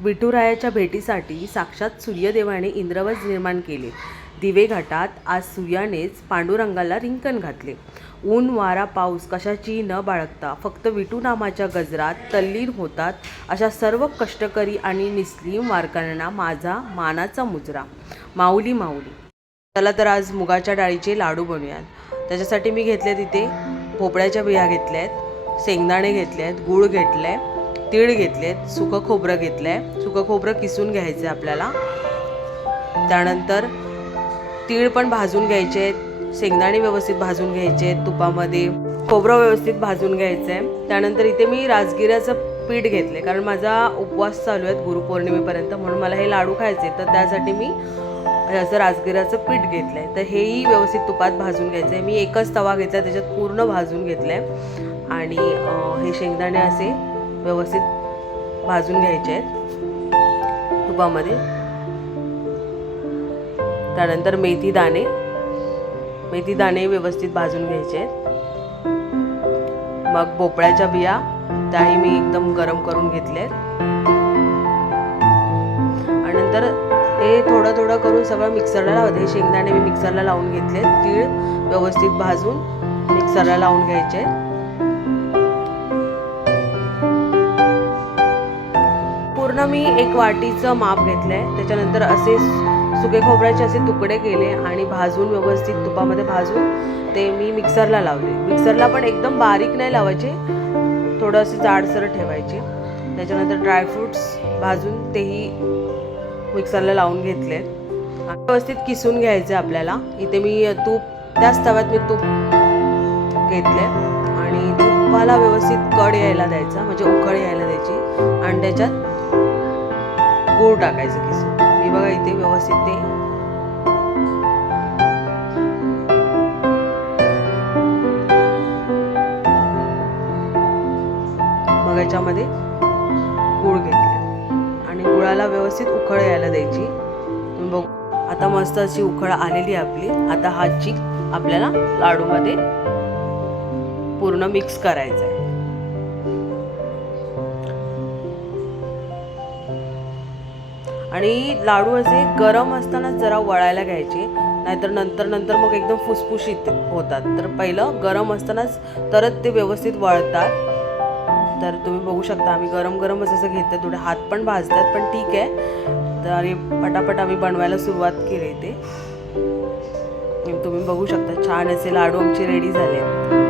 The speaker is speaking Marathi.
विठुरायाच्या भेटीसाठी साक्षात सूर्यदेवाने इंद्रवंश निर्माण केले. दिवे घाटात आज सूर्यानेच पांडुरंगाला रिंगण घातले. ऊन वारा पाऊस कशाचीही न बाळगता फक्त विठू नामाच्या गजरात तल्लीन होतात अशा सर्व कष्टकरी आणि निस्लीम वारकऱ्यांना माझा मानाचा मुजरा. माऊली माऊली. चला तर आज मुगाच्या डाळीचे लाडू बनवूयात. त्याच्यासाठी मी घेतले तिथे भोपळ्याच्या बिया घेतल्या आहेत, शेंगदाणे घेतले आहेत, गूळ घेतलं आहे, तीळ घेतलेत, सुकं खोबरं घेतलं आहे. सुकं खोबरं किसून घ्यायचं आहे आपल्याला. त्यानंतर तीळ पण भाजून घ्यायचे आहेत, शेंगदाणे व्यवस्थित भाजून घ्यायचे आहेत तुपामध्ये, खोबरं व्यवस्थित भाजून घ्यायचं आहे. त्यानंतर इथे मी राजगिऱ्याचं पीठ घेतले, कारण माझा उपवास चालू आहे गुरुपौर्णिमेपर्यंत, म्हणून मला हे लाडू खायचे. तर त्यासाठी मी असं राजगिऱ्याचं पीठ घेतलं आहे. तर हेही व्यवस्थित तुपात भाजून घ्यायचं आहे. मी एकच तवा घेतला, त्याच्यात पूर्ण भाजून घेतलं आहे. आणि हे शेंगदाणे असे व्यवस्थित भाजून घ्यायचे आहेत तुपामध्ये. त्यानंतर मेथी दाणे व्यवस्थित भाजून घ्यायचे आहेत. मग भोपळ्याच्या बिया त्याही मी एकदम गरम करून घेतले आहेत. आणि नंतर हे थोडं थोडं करून सगळं मिक्सरला लावते. हे शेंगदाणे मी मिक्सरला लावून घेतले, तीळ व्यवस्थित भाजून मिक्सरला लावून घ्यायचे. पूर्ण मी एक वाटीचं माप घेतलंय. त्याच्यानंतर असे सुके खोबऱ्याचे असे तुकडे केले आणि भाजून व्यवस्थित तुपामध्ये भाजून ते मी मिक्सरला लावले. मिक्सरला पण एकदम बारीक नाही लावायचे, थोडं असे जाडसर ठेवायचे. त्याच्यानंतर ड्रायफ्रूट्स भाजून तेही मिक्सरला लावून घेतले. व्यवस्थित किसून घ्यायचे आपल्याला. इथे मी त्याच तव्यात मी तूप घेतले आणि तुपाला व्यवस्थित कड यायला द्यायचा, म्हणजे उकळ यायला द्यायची. आणि त्याच्यात गूळ टाकायचं किसून. मी बघा इथे व्यवस्थित ते मग याच्यामध्ये गूळ घेतले आणि गुळाला व्यवस्थित उकळ यायला द्यायची. बघ आता मस्त अशी उकळ आलेली आपली. आता हा चीक आपल्याला लाडूमध्ये पूर्ण मिक्स करायचा आहे. आणि लाडू असे गरम असताना जरा वळायला घ्यायचे, नाहीतर नंतर मग एकदम फुसफुशीत होतात. तर पहिलं गरम असतानाच तरच ते व्यवस्थित वळतात. तर तुम्ही बघू शकता आम्ही गरमच असं घेतात. थोडे हात पण भाजतात, पण ठीक आहे. तर पटापट आम्ही बनवायला सुरुवात केली. ते तुम्ही बघू शकता छान असे लाडू आमचे रेडी झाले.